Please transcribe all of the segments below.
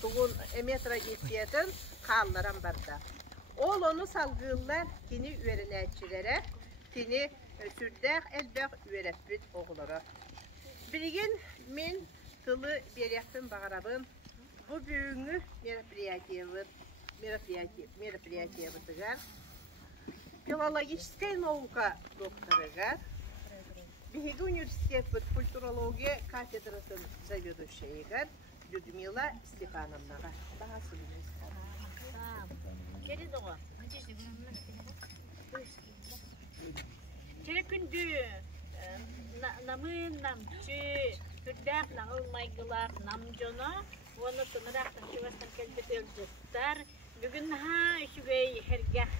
tuğun eme tradisiyatın kallarım barda. Ol onu salgılar kini üverenetçilere, kini sürdək elbək üverepbit oğulları. Birgin min tılı beriyaktin bağırabın bu büyüğünü мероприятиевыгар, филологическая наука докторыгар, Биһиги университет культурология кафедратын заведующийгар Людмила Степановнаға. Бағасы білмейсіз. Келеді ғой. Терекүнді намын, намчы, түрдәк, нағылмайгылар, намжона, оны тынырақтан шывастан кәлбет өлжістар. Бүгін үшігей хәргәк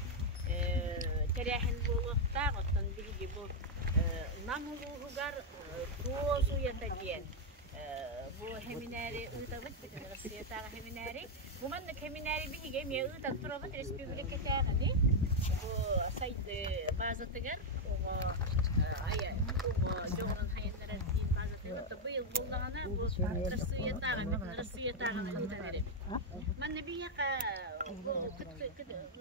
тәрәхін болуқтақ, оттан білгі бұл намылуғығар туоз уята дейін. Бұл хеминәрі ұйтабыт, бүтін Россиятағы хеминәрі. Бұманны хеминәрі білге ме ұйтап тұрабыт республикатағыны. Бұл сайды базатығар, жоғырын хайынлары дейін базатығар. Бұл болдағана бұл Россиятағыны ұйтабері. Манны бияқа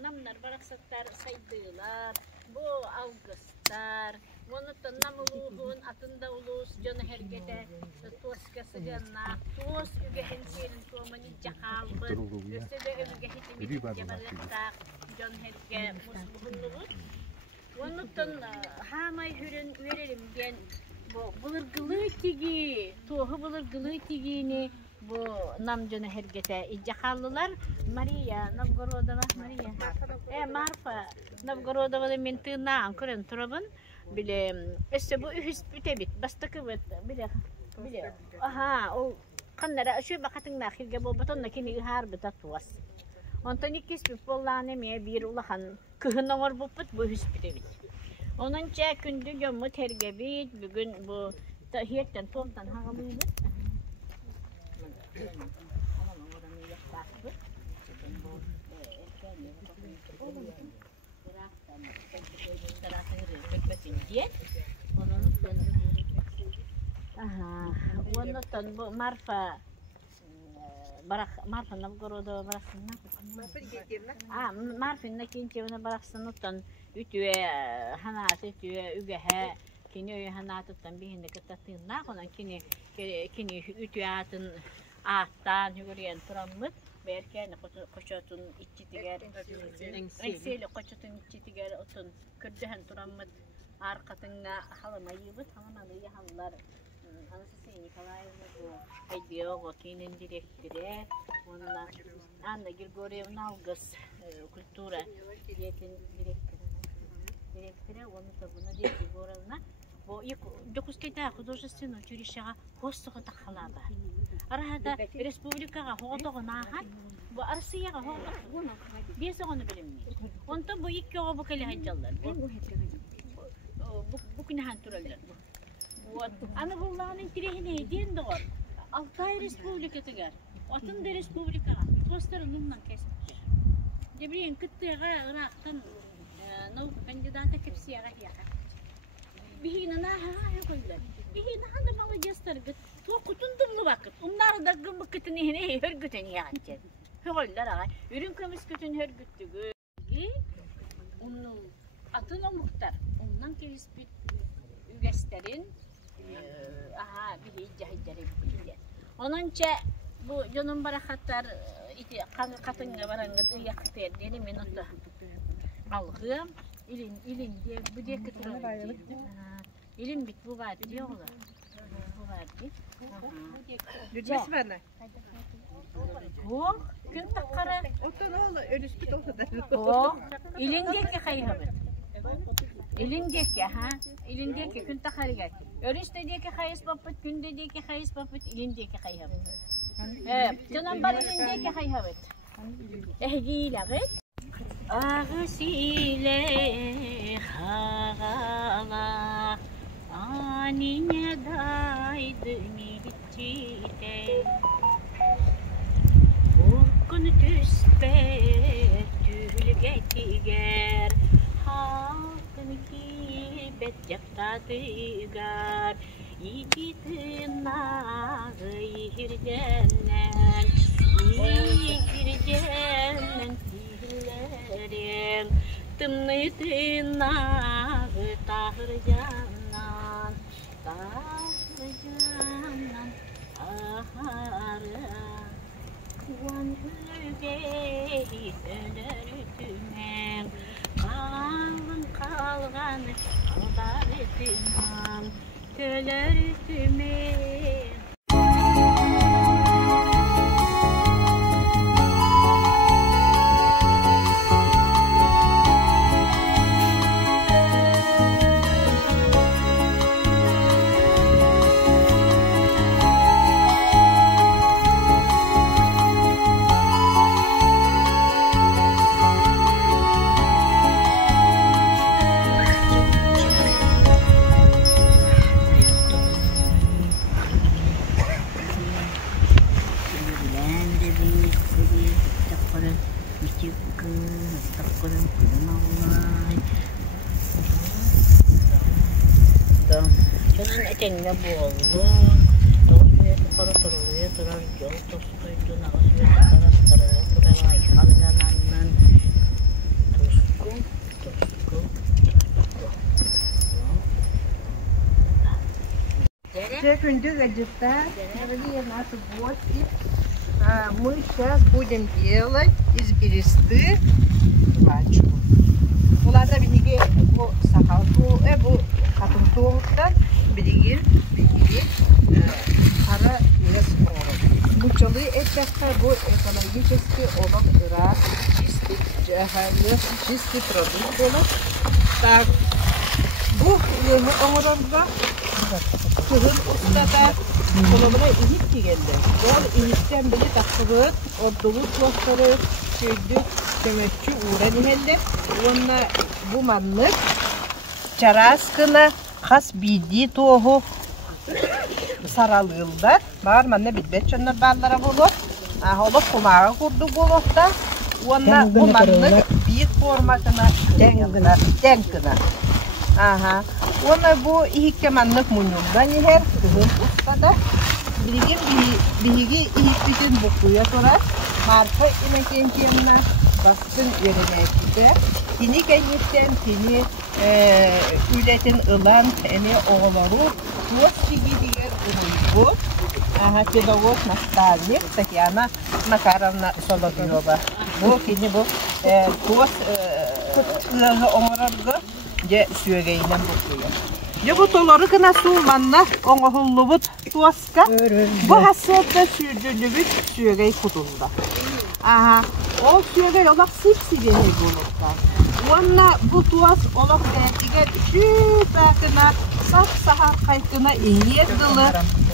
намнар барақсаттар сайдылар, бұл августтар, онытын намылуғын атында ұлыс жаны әргеті тоскасы жаннақ, тос үгехін серін туаманы жақалбын, өстеді үгехетіметін жабарықтақ жаны әрге мұсбұғынлығы. Онытын хамай хүрін өрелімген бұлырғылы тегі, тоғы бұлырғылы тегені bu namcını hergete İccahallılar Maria Novgorodova Maria Marfa Novgorodova da mintığına Ankara'nın turabın bile işte bu ühüspüte bit bastakı bile aha o kanlara şu bakatın nahirge bu batonla kini ihar bitatuas ondan ikis bir pollane me bir ulahan kıhına var bu put bu ühüspüte bit onun çekündü gömü tergebit bugün bu tahiyyetten tomtan hagalıydı. Ondan bu Marfa Marfa Novgorodova bıraksın. Marfa'nın ikinci ona bıraksın. Ondan ütüye hanatı ütüye ügehe kini hanatından bir hinde katatın. Nakon kini ütüye atın Ahtan hügüriyen turamıt, berken koşatun içi tiger, eksiyle koşatun içi tiger, otun kürdühen turamıt, arkatına halamayıbıt, halamayı halılar, anasısı Nikolayevna bu pedagogo, kinin direktire, onunla Anna Grigoriyevna Algız, kultura, diyetin direktire, onu da buna direktire boralına, bu ilk 9 kayda художественное училищеға хостығы тақалады. Арада республикаға хоғытығы нағат, bu Россияға хоғытығы, бесі оны біліміне. Онтан bu екі оғы бұл кәлі ханчалар. Bu күнәхан түрәлер. Аны бұллағының тірехіне дейін доғыр. Алтай республикатығар, отынды республикаға, тостары нұмнан кәсіпті. Дебірейін күттіға ұрақтың наука кандидаты кепсияға яға. Bihina naha yapıyorlar. Bihina hanım alacaklar. Tokutun dımlı vakit. Onlar da gımbıkıtın ihine hörgütün yağınca. Hörgüller ağa. Ürün kömüskütün hörgüttü. Onun atına muhtar. Ondan kelisbit ügesterin. Aha bihi cahilleri bildi. Onunca bu canım barakatlar katınga barangıdı yakıtır. Deli minutla algım. İlin diye bu diye kıtırıyor. İlim bit bu var diyorlar. Bu var diye. Lütfesi var ne? O gün takara. Otan oğlu ölüspüt oldu. O ilindeki hayhabet. İlindeki ha. İlindeki gün takara gel. Ölüstedeki hayız babet, gündeki hayız babet, ilindeki hayhabet. Canım bari ilindeki hayhabet. Ehgiyle git. Ağısıyla hağala anine daydı nilçite Burkun tüspe tülge tiger halkın kibet yaktadıgar Yiğitin nağı yirgenen Тымны тыннағы тағыр жаннан, ахары. Уан үлгей өлер түмен, қалған қалдар түмен, көлер түмен. Jangan ecengnya bolong, terus dia kalau terus jauh terus itu nak terus terus hal-halanan terus go. Те күндіз әжетті, наши гости, мы сейчас будем делать из бересты жвачку. Оларда бігеге бұл сақалку, бұл қатын тоғыттан бігеге қара ес олар. Бұчалы әтчаққа бұл экологически олар ұрақ, чистый продукт олар. Так, бұл еңі оңырарға Kırın ustada kolumuna ihit geldi. Ol ihitten biri takıbıt, ordulut dostları, köydük, kömekçi uğran ihelde. Onunla bu manlık çaraskına has bildiği toğu saralığılda. Bağır manna bilbet çönler bağlara bulur. Olu kumağı kurduk olukta. Onunla bu manlık bir formatına denkına. Aha. Ona bu ihikke manlık munyumdan yer, kızın ustada. Bilgin bilgi ihiklikin bukuya sorar. Marka imekin yanına bastın yerine gider. Tini kenyetten, tini ületin ılan, tini oğları. Tuos gibi diğer ürünü. Aha, pedagog nastavnik, Tatyana Makarovna Solodinova. Bu kini bu tuos ığı oğrargı. Je süögeinen bukuyor. Je bu tolları kına sulmanla oğullubut tuaska. Bu hasırda sürdürülübüt süögey kutunda. Aha, o süögey olak sipsigeni bulukta. Onunla bu tuas olak dertigen şu takına saf sahar kaykına iyer dılı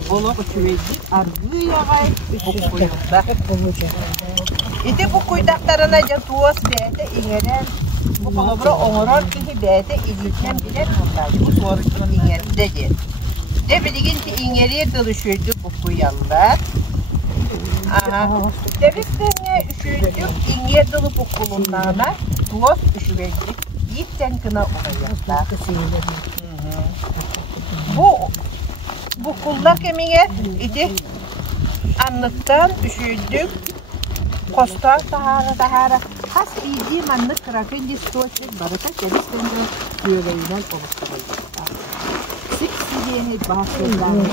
olak süögey argı yağay bukuyunda. İti bu kuydaklarına je tuas beyde ingeren bu kolobra oğurar ki beyde ilgilen bilen bunlar. Bu sorucu ingeride de. De bilgin ki ingeriye dılışıydı bu kuyanlar. Aha. Deviklerine üşüydük inger dılı bu kulunlarına tuos üşüveydik. Yitten kına olayaklar. Bu kullar kemiğe idi anlıktan üşüydük. Kostar tahara. Has bildiği manlık kırafın distoçlik barıta kendisinden süreyinden oluşturulmakta. Sipsiyeni bahsedilen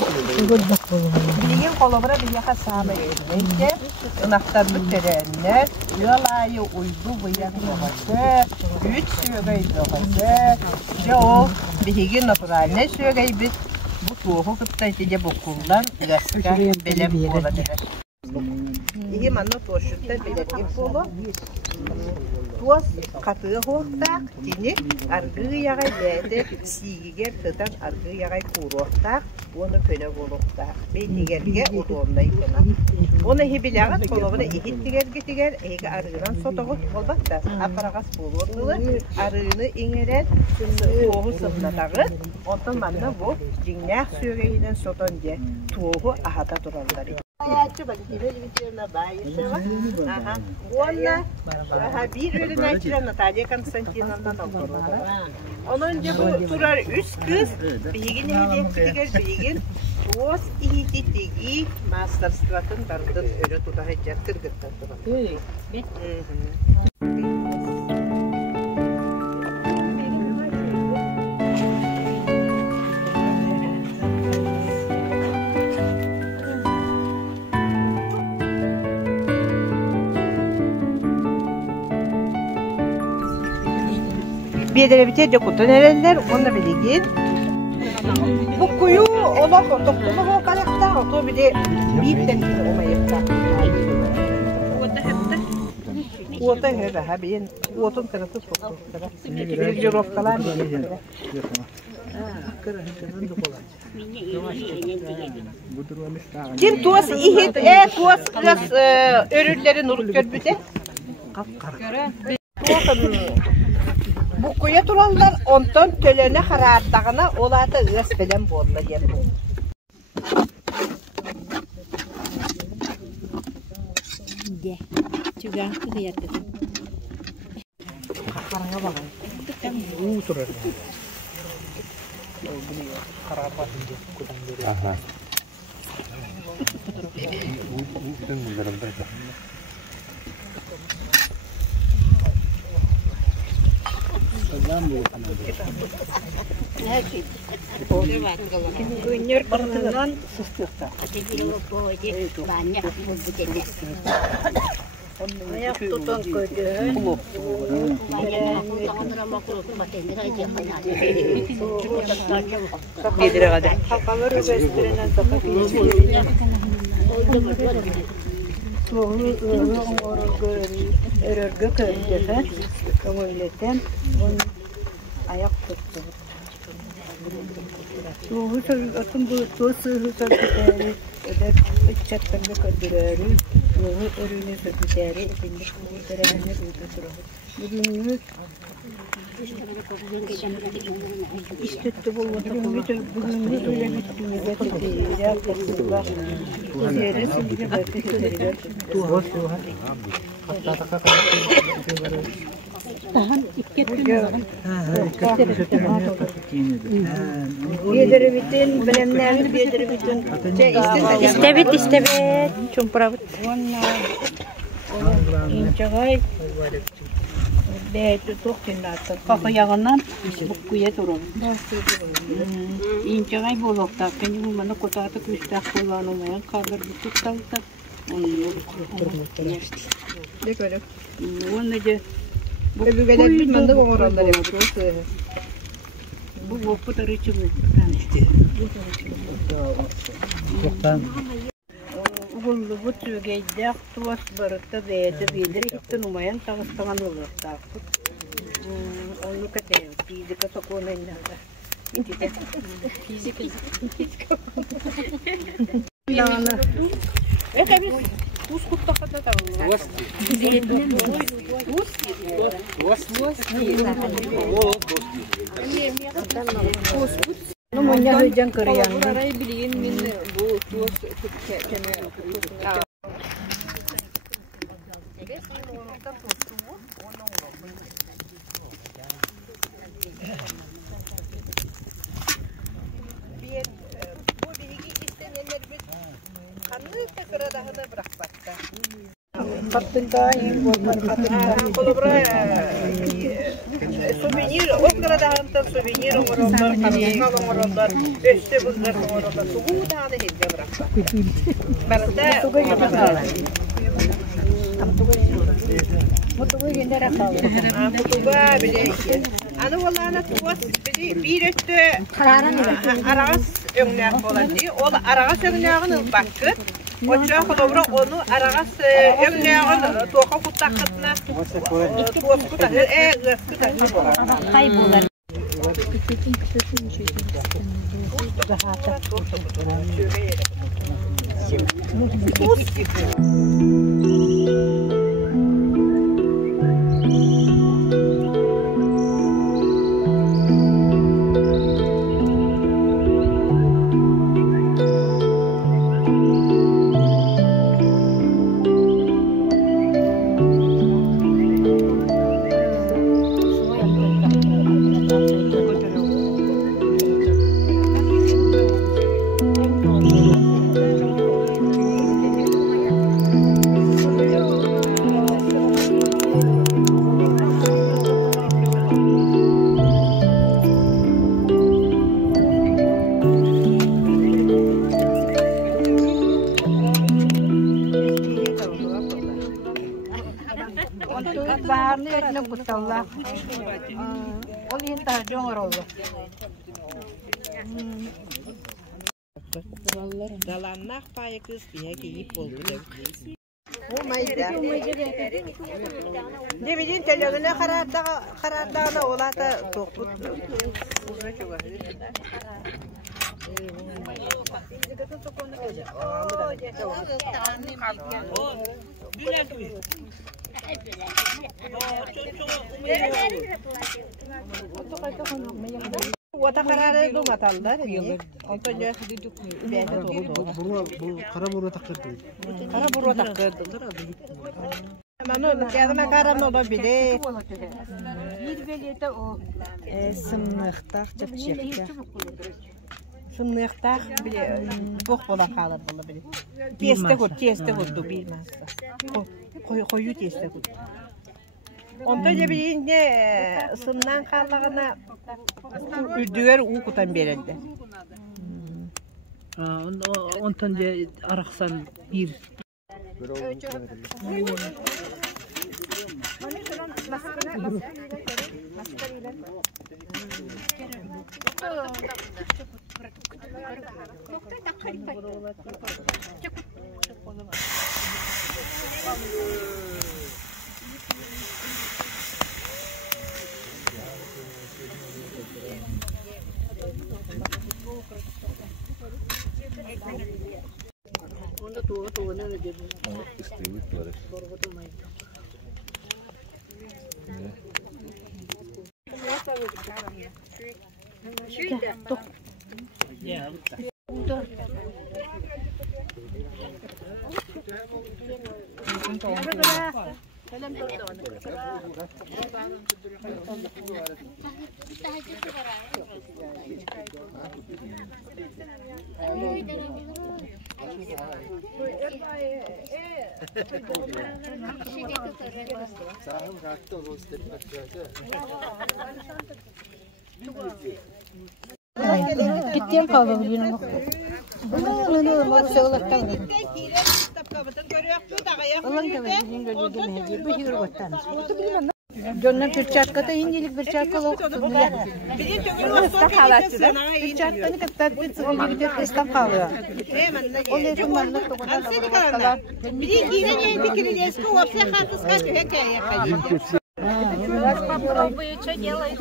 bilgin kolobra bir yaka sağma edilmekte, ınaktarlık verenler, yalayı uydu bıyak doğası, üç süreyi doğası, ve o bilgin naturaline süreyi bir bu tuğu kıptaydı bu kullan gaska belem olabilir. İyi manlı toşutta belirgin polo. Tuos katığı hoğtak, dini argı yağay yedi, sigiger tıdan argı yağay kuruqtak, onu köne boluqtak. Beynigerge odonla ikona. Onu hibilagat kologuna ihit tiger, ege argıdan sotoğut olbakta. Aparağas bolurdulı, argını ingeren, tuğu sımnatağıt. Ondan manlı bu, cinnah söyleyinen sotonca tuğu ahata duralları. Hayatı bak, televizyon bayışa. Aha. Onunla bir öğlen açılan Natalya Konstantinovna'dan alırlar. Onunca bu turar üst kız, bilgin hediyetiger bilgin, tuos ihititigi masterstratın darıdır öyle tutahacak kırgıttan turar. Bederebite de kutun ereller, onu bilgin. Bu kuyu ola toplu o karakta, o bir de bitten olmayıp da. Oda hebe habin, otun tarafı toplu. Bir jorofkalar. Kim tuas ihit tuas kız örülleri nurut görbüde. Bu kuya turanlar ondan tölene hararttağına olata ıs bilen bolla yer bu. De. Juga kıyat dedim. Kakarına bakın. Bu turar. Aha. Günler barından sustukta. Banyak ayak tutan koydu. Yedire kadar. Halkalar üstüne örgü kördüler. Ömürleten ayak tuttu. Soğuk atın bu tosu sarkıtları öder çattanı kadırları bu örünü sarkıtları ipinde kurtaranı uydurur. Bugün İşte bu bugün öyle bittiğini getirdi. Ya kızlar. Bu yere şimdi bakıyorlar. Tuğ. Tahan ikketten Yediri bitin, bilenlerni yediri bitin. İstebit. Çumpravut. İncagay. Değerli tohtinlatı. Kafa yağından bu kuya durun. İncagay bolokta. Kendi bu bana kotatık üstak kullanılmayan kalır bu tutsalta. Ne böyle? Onu da bu kadar bilmem de oralar yapıyoruz. Bu bokuları için bu. Bugün bu tügeyde tuas barıkta beyde bilir gitti numayan tavıstan olur taktık. Onu katıyor. Fizika sokonayla. Fizika. Lana. Biz Ускутта хата там. Ну, мы не идем к Раяну. Kaptında en bolmar kaptında. Kolobra souvenir, oklara da hantar souvenir omorlar, karışma omorlar, öste bunlar omorlar. Bu da ne hediye bıraksa. Barda Mutuga gendera kalı. Mutuga bile. Ana vallahi tuwas bile bir ötte aras önler falan diye. O aras önlerinin bakkı. Ocha kolobra onu aragas önlerinin toka kutakatna. Tuwas kutak kutak. Kaybolar. Baharlı etine kutsallar. Ol yin tarjon orolu. Dalannak payı kız diye giyip oldu. Olmaydı. Demedin televizyona karardağına ola da toput. Wata kararı bu matallar yani. Ondan bende doğru. Bu kara buru takırdı. Kara buru takırdı. Manu kendime karam olabilir. Bir belete o. Sımnıqtaq çapçıqta. Sımnıqtaq bile boq bola qalır bola bile. Teste hurdu bilmez. Koyu teste hurdu. Ondan bilinde sımdan qallığına ürdüger u kutan berende. Ondan araqsan bir. Gittiğim kaldı benim. Bunu motosikletten. Ulan kavacın gözüyle bu hür vatan. Dönne bir çarkata indilik bir çarkalı okusun ya. Usta halatçıda bir çarkanı katlattı sıvı gibi testten kalıyor. O lekin manlık tokudan kalar. Bir giyinen fikri eski olsa haksız kaç hikaye.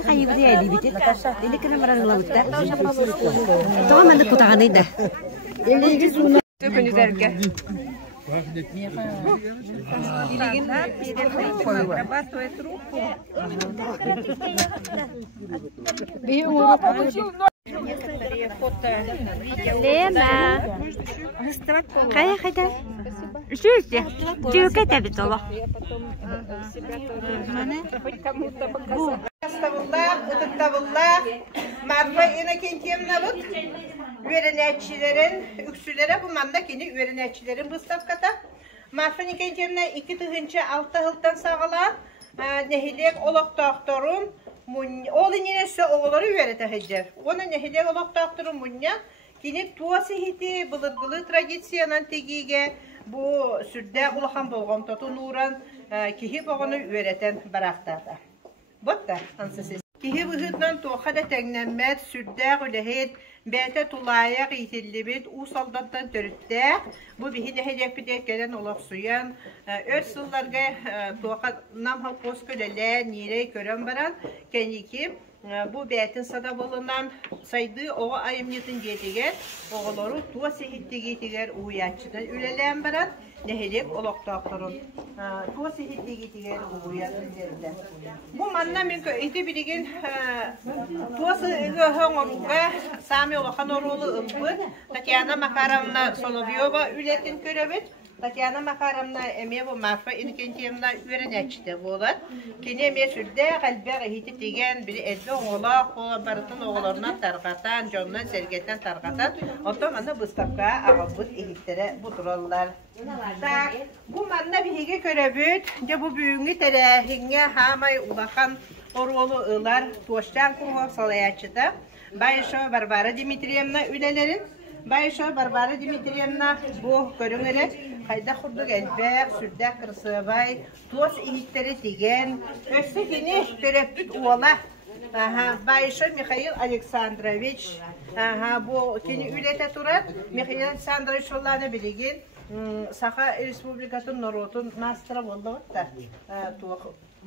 Hayır diye dibiti. Ini kena barang laut dah. Tahu mana kutakan ini dah. Ini semua. Lema. Kaya kadar. Şurası. Türkiye tabii dolu. Estağfurullah, ıtıktavullah. Marfa ina kentimna bud. Ürenetçilerin, üksülere bu mandakini ürenetçilerin bu stavkata. Marfa ina kentimna 2 tığınca 6 hıltan sağılan. Nehilek olak doktorun. Oğlu ninesi oğulları ürenete heccer. Ona nehilek olak doktorun munya. Kini tuası hiti bılırgılı tradisiyanan tegige. Bu sürde ulahan bolğam tatun uğran kihi boğunu üreten baraktada. Botta ansasiz. Kihi bıhıdnan toğada tegnemmət sürde gülehid bete tulayaq itillibit u saldattan törütte. Bu bihi hedef bidekeden olaq suyan. Öz sıllarga toğa nam halkos kölele nire körön baran keniki bu betin sada bolunan saydı o ayımyatın getiger oğulları tuğa sehitti getiger uyatçıdan üleleyen baran nehelek olaqtaqtırın tuğa sehitti getiger uyatın derinde. Bu manna mümkün iti birigin tuğa sehitti oruga sami olaqan orulu ımbı Tatyana Makarovna Solovyova ületin köröbüt Tatyana Makarovna eme bu marfa inikentiyemna ürenetçide bolar. Kine mesülde kalbe hiti tegen biri edde oğla barıtın oğullarına tarqatan, jondan sergetten tarqatan. Otomanda bıstapka ağabut ehittere buturallar. Bu manna bihige köröbüt, de bu büyüğünü terehinge hamay ulaqan orulu ılar tuğuşcan kurğu salayatçıda. Bayşo Barbara Dimitriyevna ülelerin Bayşo Barbara Dimitriyevna bu görünere Хайда хурдук элбек, сүрдәк кырсыбай, туос ихиттери тиген, өссі кені төрөппүт уола. Байша Михаил Александрович, бу кені үлете турат, Михаил Александрович оланы билеген, Саха Республикатын Норотун мастера болдығытта,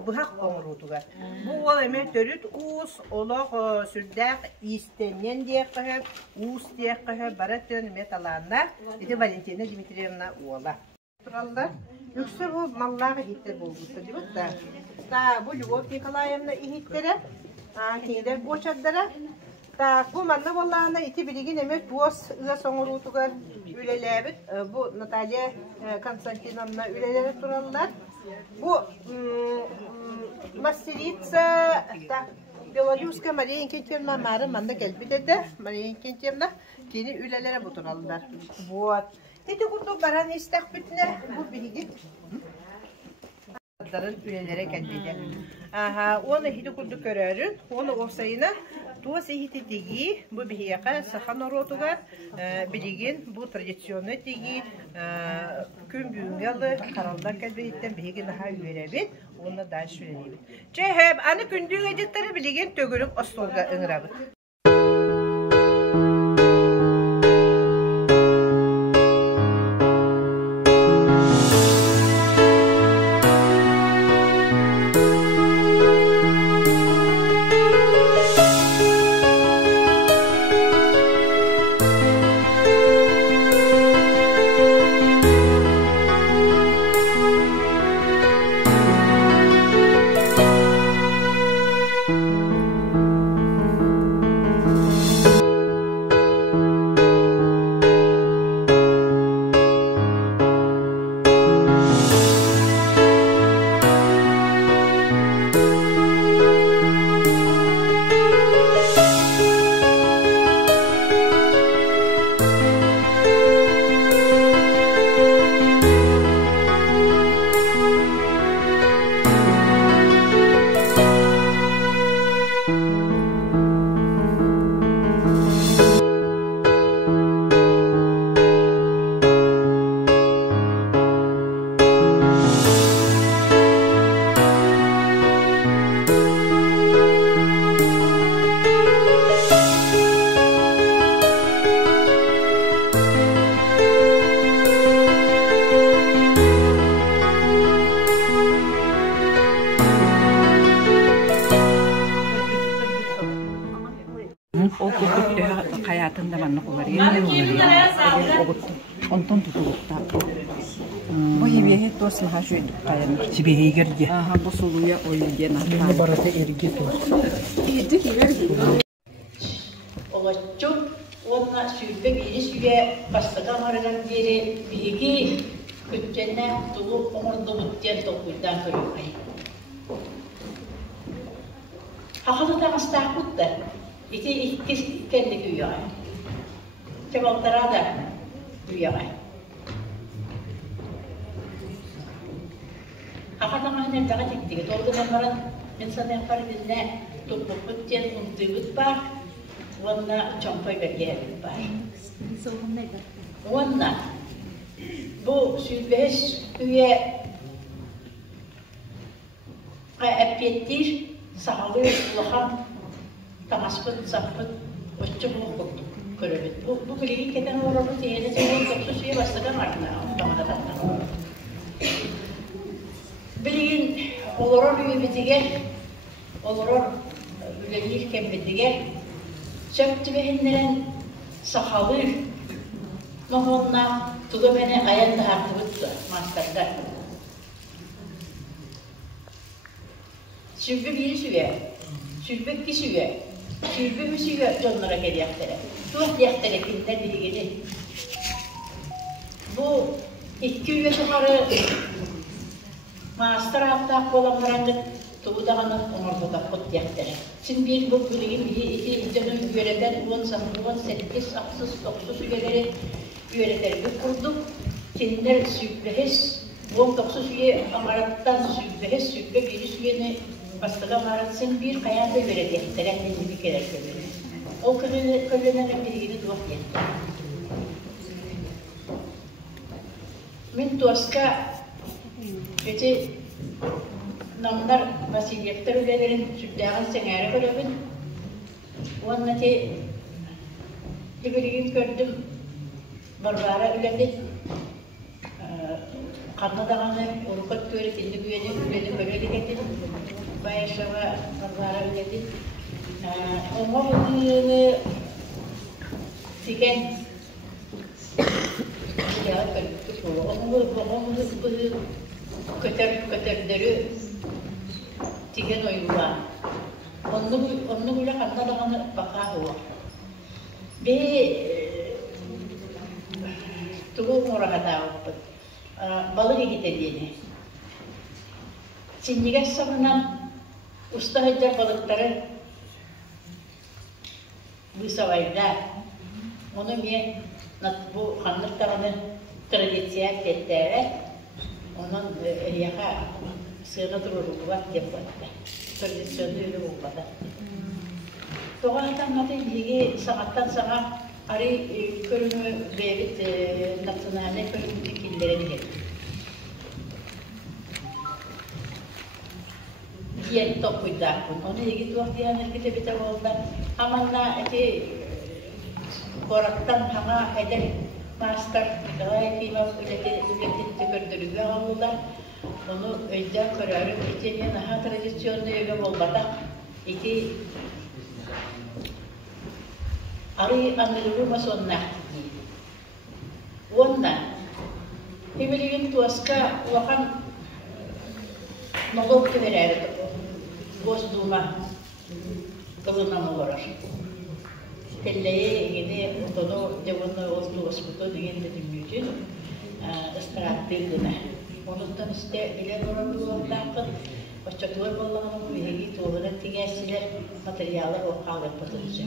бұхақ оңырутуға. Бұ ол әме төріт уыз, олық сүрдәк истенен дейқігі, уыз дейқігі, бараттен металанна, еті Валентина Дмитриевна уола. Тұралда, үксі бұ маллағы хиттер болғысты дейбітті. Бұ Любовь Николаевна ихиттері, кеңдер бочаддары. Бұ манны болағына еті білеген әме туос ұға соңырутуға үлеләбіт. Бұ Наталья Константиновна үлелері тұралдар. Бу мастерица белорусская Мария Инкентьевна мары манда келбидеді. Мария Инкентьевна кені үлелері бұтыралдар. Вот. Теті құту баран істәк бүтіне бұл білігіп. Үлелері келбеді. Оны хиді құту көрерін. Оны оқсайына туас ихити тиги, бу бихияка сахан оротугар, билигин бу традиционный тиги, күн бүйінгелі қаралдар кәлбейттен бігін аға үйеребет, оны дальше үйеребет. Чәйхәб, аны күндүң әдеттері билигин төгілік остолға ұңырабыт. Hayatında bana kullanıyor. Ondan tutuklukta. Bu hibiye toz ha şu kayan. Hibiye girdi. Ha bu soluya oyuyor na. Ne barata ergi toz. Oğuzcu onunla sürdük ilişkiye başka maradan biri bilgi kütçene tuğup omurdu butken tokuydan kırılmayı. Haklı da mıstakutlar. İki kendi güya. Çabaltara da güya. Hakikaten annem daha ciddi. Doğru zamanların insan yapar bizne topuk butken umduğut var. Onunla çampay vergelim var. Onunla bu südbeş üye epiyettir sağlığı ulahan tamaspıt sapıt ötçü bu körübet. Bu bilgi keten uğradı diyene senin topsu suya başladan ardına tamada. Bilgin olurur üye bitiger, olurur üleliyken bitiger. Çöptü behinlerin sahalı mahonla tuğu beni ayanda hartıbıttı masterda. Sürbü bir süre, sürbü iki süre, sürbü bir süre canlara geliyaktere. Tuğut yaktere kinder biri gelir. Bu iki üye tuğarı master hafta kolamlarında tuğu dağını onurduda kut yaktere. Şimdi bu bilgin iki canın üyeleden 18 aksız 9 üyeleri bir kurduk. Kinder sübbehes 19 üye amarattan sübbehes sübbe bir üyeni başka amaratsın bir kayanda üyeleri terenli bir kere köylü. O köylülerin bilgini duak yetti. Мен туаска эти намдар Васильевтер үлелерин сүрдәгән сеңәре көрөбүн. Онна те дигерин көрдүм. Барбара үлелер Канадаганы урукат көрөп инде бүене көрөдү. Баяшава Барбара үлелер. Оңгоны тиген я көтөрдөрү тиген ойула. Онны бүле кандаганы бака хуа. Бе тугу мурагатааппыт. Балык егитедине. Синниге сабынан уста хыджар балыктары высавайда. Оны мен бу ханлыктаганы традиция кеттәре. Onun yaka sığına durur var yapmadı. Tradisyonel olmadı. Doğadan da ilgi sanattan sana arı körünü bebit nasyonel körünü dikilleri diye. Diğer topuydu. Onu ilgi tuğdiyanlar ki de oldu. Amanla ki koraktan hama eder. Master gayet üretim gördürüyor aldılar. Onu özel kararı içeriye daha tradisyonel olmadan iki arı anılır sonuna gitti. Ondan Himeli'nin tuaska vakan nolog verir bozduğuma kılınamı var. Telleye yine onu devamlı oldu hospital diye düşünüyorum. Istirahatlerine. Ondan işte bile doğru dakika. Başçalar vallahi bu hegi toğuna tigesiler materyaller o kalıp patlayacak.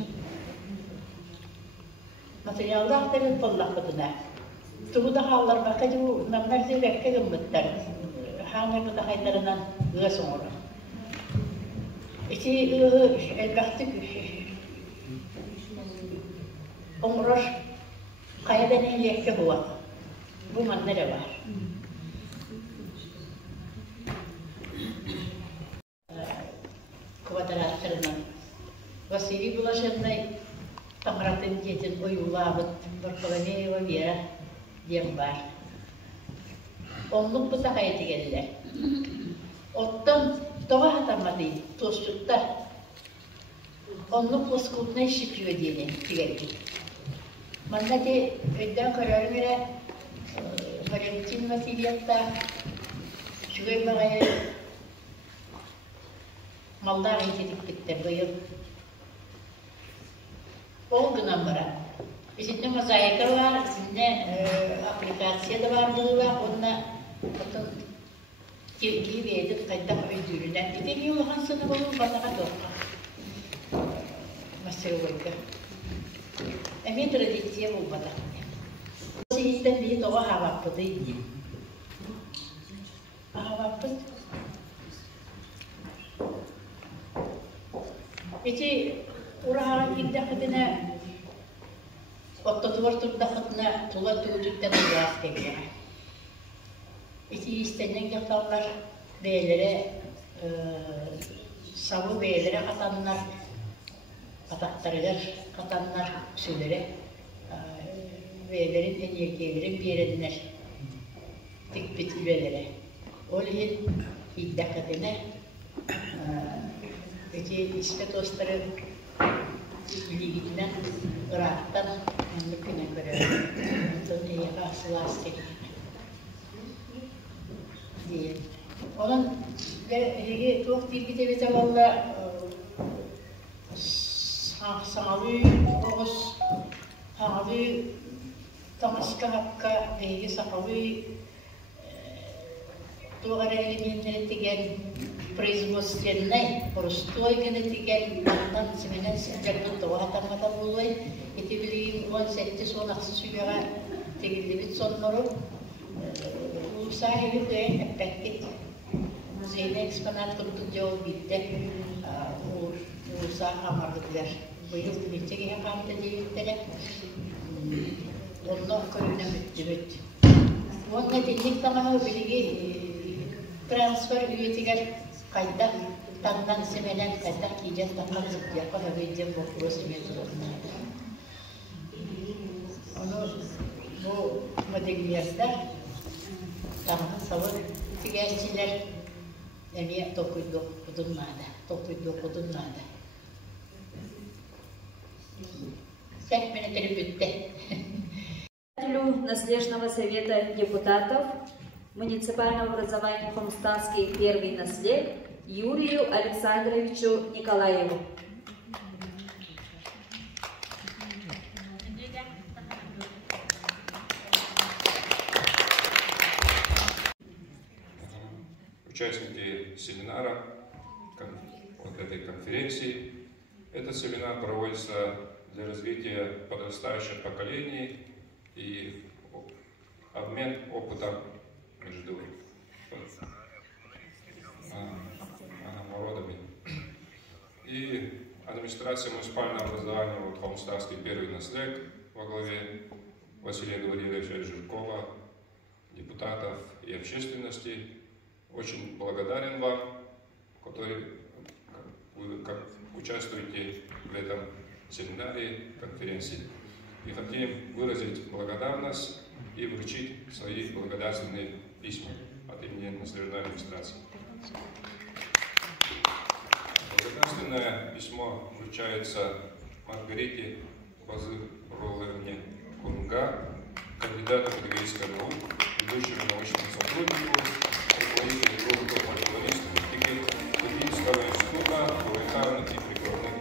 Materyaller aktarıp patlayacak. Tuğu da hallar bakıcı bu namlar zevkle gümmetler. Hangi da haydarından sonra. İşte elbette Umroş kayadan ehliyette bu var. Bu manzara var. Kvadratlarından. Vasili bulaşanlar tamaratın yetin oyulabıt. Barkalaneye ve bir yere diyem var. Onluk bu da hayatı geldiler. Ottan doğa hatamadı. Tostutta. Onluk boskutuna şıkıyor diyelim. Bana de önden kararı veren Valentin Vasilyev'da şüpheli bağaya mallar eğitiklikte bu yıl. O günden bana. Bizimle mozaika var, bizimle aplikasya da var, onunla gibi edip kaydak öldürülen. Bir de bir yolhan sınıf olur, bana doğru. Masaya koydu. Emin tradisiye olmadı. Sizden bir doğa havapıdı. Havapı. Ece urağa gidekidine ottatuvarturdakidine tula tuğcuktan uyaz tekrar. Ece istenen yaparlar beylere savı beylere katanlar ataktarılar, katanlar sülere üyelerin en yekelerin bir yerinler tikbit üyelere. Olayın iddakadine işte dostları bilginden Irak'tan mümküne göre onun iyi asıl askeri diye. Onun hegi çok dilgide bir zamanda sağlığı oğuz sağlığı tamaşka hakka hegi sağlığı doğru elementleri diyen производственной простой генетикен андан семенен синжактын тоғатамата болуй эти билигин он сетти сонаксы сүйега тегилибит соннору улуса эбикөйен эппеккит музейде экспонат курдук жол битте улуса камардыклар быйыл мектеге камда жебиттере онно көрүнө бүттүбүт Он нетинник тамаһы билиги трансфер үетигер кайда тандан семенен кайда киген тандан зыпья параведен вопрос метро. Оно бу модельерда тамаһы савыр тигәчиләр эме топуйдо кудуннада. Наследного совета депутатов муниципального образования Хомстанский первый наслед Юрию Александровичу Николаеву. Участники семинара, вот этой конференции. Этот семинар проводится для развития подрастающих поколений и обмен опытом между народами. И администрация муниципального образования Хомстанский первый наслед во главе Василия Гавриловича Жиркова, депутатов и общественности. Очень благодарен вам, которые как участвуете в этом семинаре, конференции. И хотим выразить благодарность и вручить свои благодарственные письма от имени наследной администрации. Благодарственное письмо вручается Маргарите Базыровне Кунга, кандидату педагогических наук, ведущему научному сотруднику, руководителю группы фольклористики Тувинского института гуманитарных и прикладных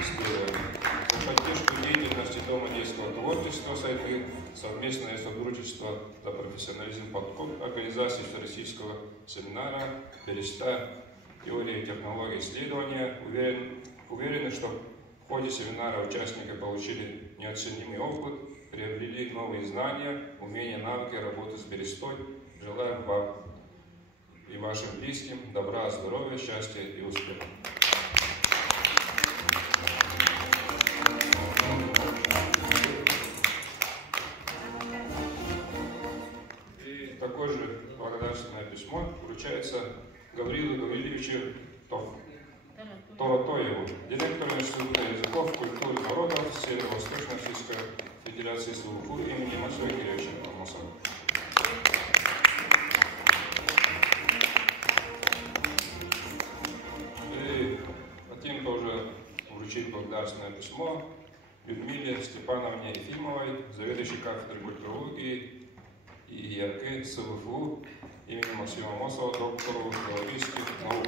исследований. За поддержку деятельности Дома детского творчества «Сайды» совместное сотрудничество за профессионализм подход организации Всероссийского семинара «Береста. Теория и технологии исследования». Уверены, что в ходе семинара участники получили неоценимый опыт, приобрели новые знания, умения, навыки работы с берестой. Желаем вам и вашим близким добра, здоровья, счастья и успеха. И такое же благодарственное письмо вручается Гаврилу Гавриловичу Торатоеву, директору Института языков, культуры народов Северо-Восточно-Российской Федерации СУФУ имени Максима Кирилловича Амосова. И хотим тоже вручить благодарственное письмо Людмиле Степановне Ефимовой, заведующей кафедрой культурологии и ИРК СУФУ имени Максима Амосова, доктору филологических наук.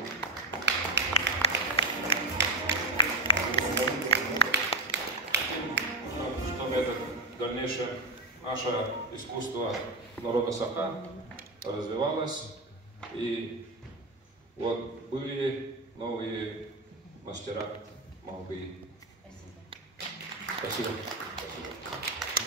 Чтобы это дальнейшее наше искусство народа Саха развивалось, и вот были новые мастера молодые. Спасибо.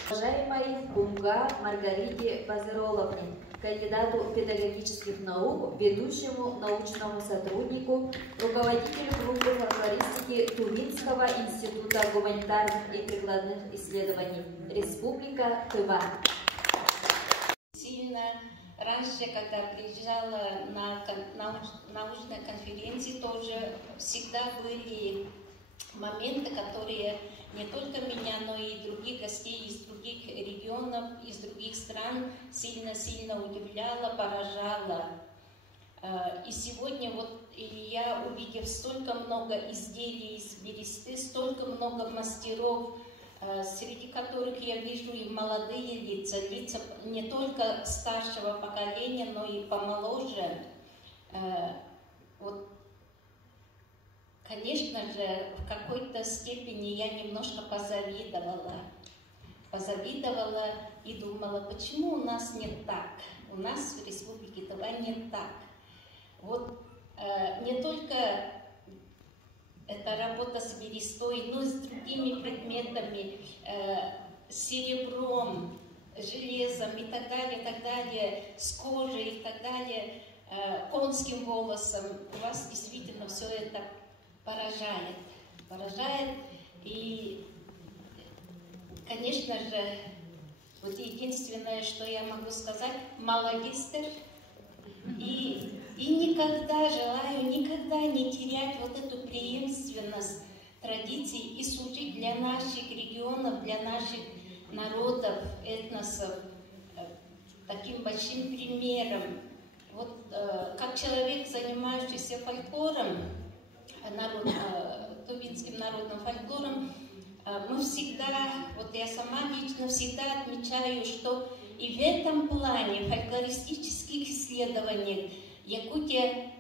Уважаемой Кунга Маргарите Базыроловне, кандидату педагогических наук, ведущему научному сотруднику, руководителю группы фольклористики Тувинского института гуманитарных и прикладных исследований, Республика Тыва. Сильно раньше, когда приезжала на научной конференции, тоже всегда были моменты, которые не только меня, но и других гостей из других регионов, из других стран сильно-сильно удивляла, поражала. И сегодня вот я, увидев столько много изделий из бересты, столько много мастеров, среди которых я вижу и молодые лица не только старшего поколения, но и помоложе. Вот, конечно же, в какой-то степени я немножко позавидовала и думала, почему у нас не так, у нас в Республике Тыва не так. Вот не только эта работа с берестой, но и с другими предметами, серебром, железом и так далее, с кожей и так далее, конским волосом. У вас действительно все это поражает. И, конечно же, Вот единственное, что я могу сказать, молодистер. И никогда желаю, никогда не терять вот эту преемственность традиций и служить для наших регионов, для наших народов, этносов таким большим примером. Вот как человек, занимающийся фольклором, тувинским народным фольклором, мы всегда, вот я сама лично всегда отмечаю, что и в этом плане фольклористических исследований Якутия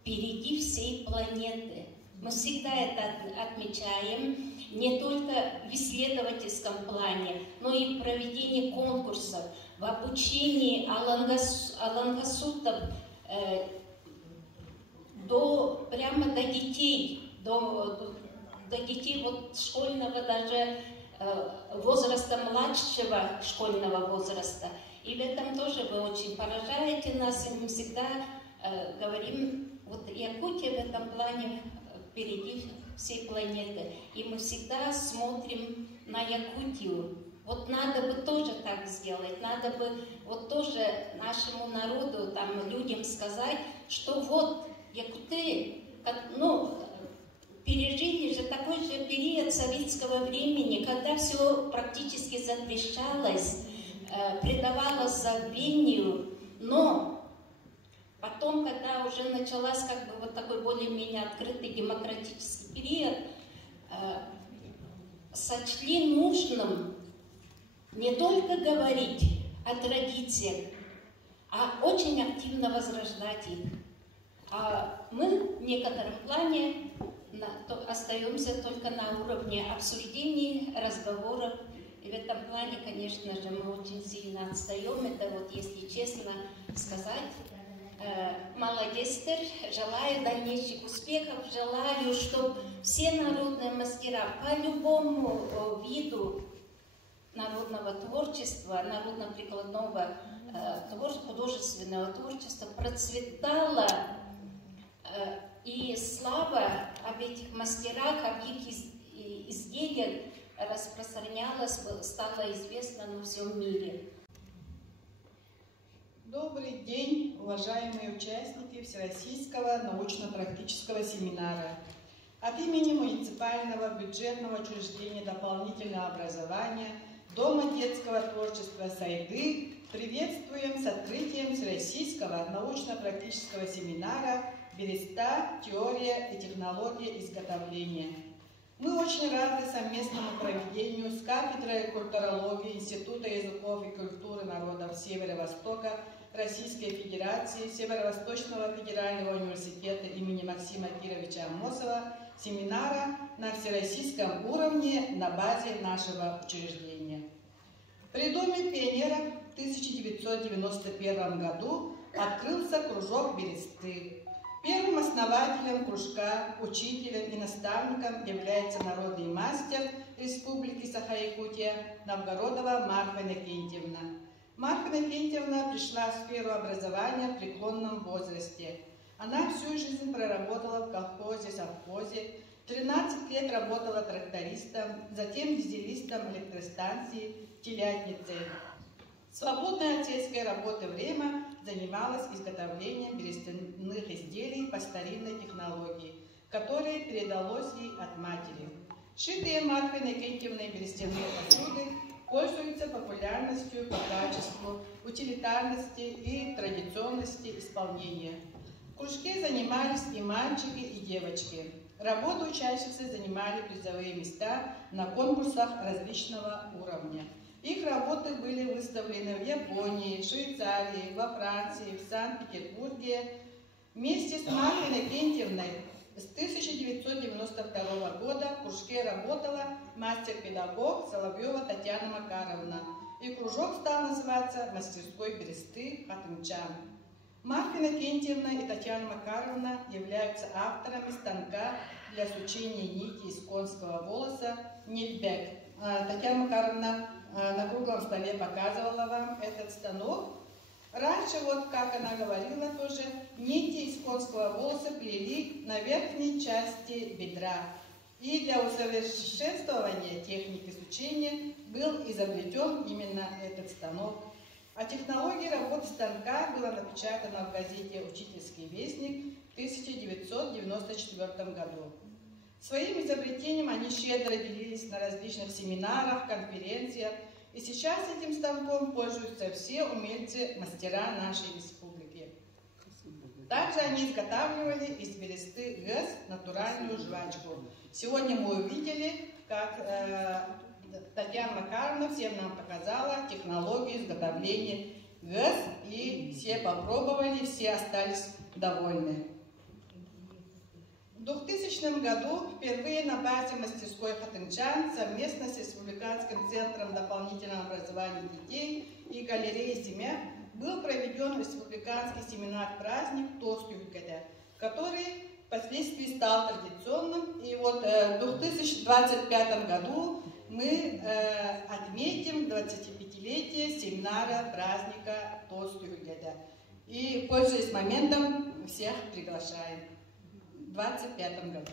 впереди всей планеты. Мы всегда это отмечаем, не только в исследовательском плане, но и в проведении конкурсов, в обучении алангасутов прямо до детей, до детей вот школьного даже возраста, младшего школьного возраста. И в этом тоже вы очень поражаете нас, и мы всегда говорим, вот Якутия в этом плане впереди всей планеты. И мы всегда смотрим на Якутию. Вот надо бы тоже так сделать, надо бы вот тоже нашему народу, там, людям сказать, что вот якуты, пережили же такой же период советского времени, когда все практически запрещалось, предавалось забвению, но потом, когда уже началась как бы вот такой более-менее открытый демократический период, сочли нужным не только говорить о традициях, а очень активно возрождать их. А мы в некотором плане остаемся только на уровне обсуждений, разговоров. И в этом плане, конечно же, мы очень сильно отстаем. Это вот, если честно сказать, молодестер, желаю дальнейших успехов, желаю, чтобы все народные мастера по любому виду народного творчества, народно-прикладного художественного творчества процветало, и слава об этих мастерах, об их изделиях распространялась, стала известна на всем мире. Добрый день, уважаемые участники Всероссийского научно-практического семинара. От имени муниципального бюджетного учреждения дополнительного образования Дома детского творчества «Сайды» приветствуем с открытием Всероссийского научно-практического семинара «Береста. Теория и технология изготовления». Мы очень рады совместному проведению с кафедрой культурологии Института языков и культуры народов Северо-Востока Российской Федерации, Северо-Восточного федерального университета имени Максима Кировича Амосова семинара на всероссийском уровне на базе нашего учреждения. При Доме пионеров в 1991 году открылся кружок «Бересты». Первым основателем кружка, учителем и наставником является народный мастер Республики Саха-Якутия Новгородова Марфа Иннокентьевна. Марфа Иннокентьевна пришла в сферу образования в преклонном возрасте. Она всю жизнь проработала в колхозе, совхозе, 13 лет работала трактористом, затем дизелистом электростанции, телятницей. В свободное от сельской работы время занималась изготовлением берестяных изделий по старинной технологии, которое передалось ей от матери. Шитые Марфой Иннокентьевной берестяные посуды пользуются популярностью по качеству, утилитарности и традиционности исполнения. В кружке занимались и мальчики, и девочки. Работу учащихся занимали призовые места на конкурсах различного уровня. Их работы были выставлены в Японии, Швейцарии, во Франции, в Санкт-Петербурге. Вместе с Марфой Иннокентьевной с 1992 года в кружке работала мастер-педагог Соловьева Татьяна Макаровна, и кружок стал называться «Мастерской бересты Хатынчан». Марфа Иннокентьевна и Татьяна Макаровна являются авторами станка для сучения нити из конского волоса «Нильбек». Татьяна Макаровна на круглом столе показывала вам этот станок. Раньше, вот как она говорила тоже, нити из конского волоса плели на верхней части бедра. И для усовершенствования техники сучения был изобретен именно этот станок. О технологии работы станка было напечатано в газете «Учительский вестник» в 1994 году. Своим изобретением они щедро делились на различных семинарах, конференциях, и сейчас этим станком пользуются все умельцы-мастера нашей республики. Также они изготавливали из бересты ГЭС натуральную жвачку. Сегодня мы увидели, как Татьяна Макаровна всем нам показала технологию изготовления ГЭС, и все попробовали, все остались довольны. В 2000 году впервые на базе мастерской «Хатынчан» совместно с Республиканским центром дополнительного образования детей и галереей «Земля» был проведен республиканский семинар-праздник «Тост-Юлькада», который впоследствии стал традиционным. И вот в 2025 году мы отметим 25-летие семинара праздника «Тост-Юлькада». И, пользуясь моментом, всех приглашаем. В 2025 году.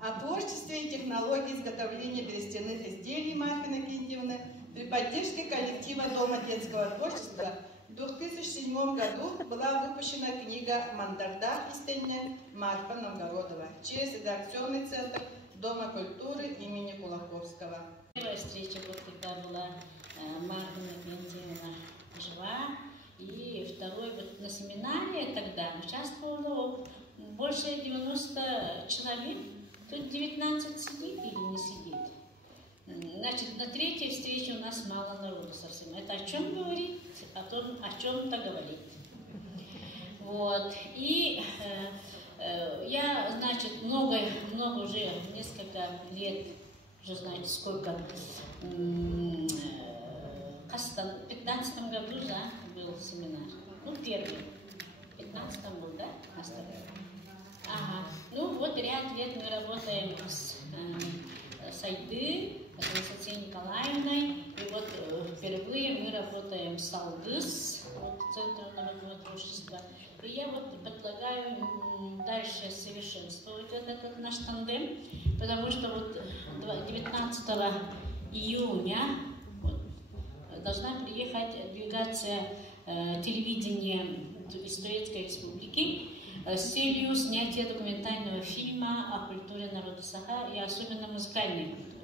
О творчестве и технологии изготовления берестяных изделий Марфы Иннокентьевны при поддержке коллектива Дома детского творчества в 2007 году была выпущена книга «Мандардах истинная» Марфа Новгородова через редакционный центр Дома культуры имени Кулаковского. Первая встреча, вот когда была Марфа Иннокентьевна жива, и второй вот на семинаре тогда участвовало больше 90 человек, тут 19 сидит или не сидит. Значит, на третьей встрече у нас мало народу совсем. Это о чем говорит? О чем-то говорит. Вот. И я, значит, много уже, несколько лет, уже знаете сколько, в 15 году, да, был семинар. Ну, первый. В 15 был, да? Ага. Ну, вот ряд лет мы работаем с Айды, с Анастасией Николаевной. И вот впервые мы работаем с Алдыс, вот, Центром народного творчества. И я вот предлагаю дальше совершенствовать этот наш тандем, потому что вот 19 июня вот, должна приехать делегация телевидения из Турецкой Республики с целью снятия документального фильма о культуре народа Саха и особенно музыкальной культуре.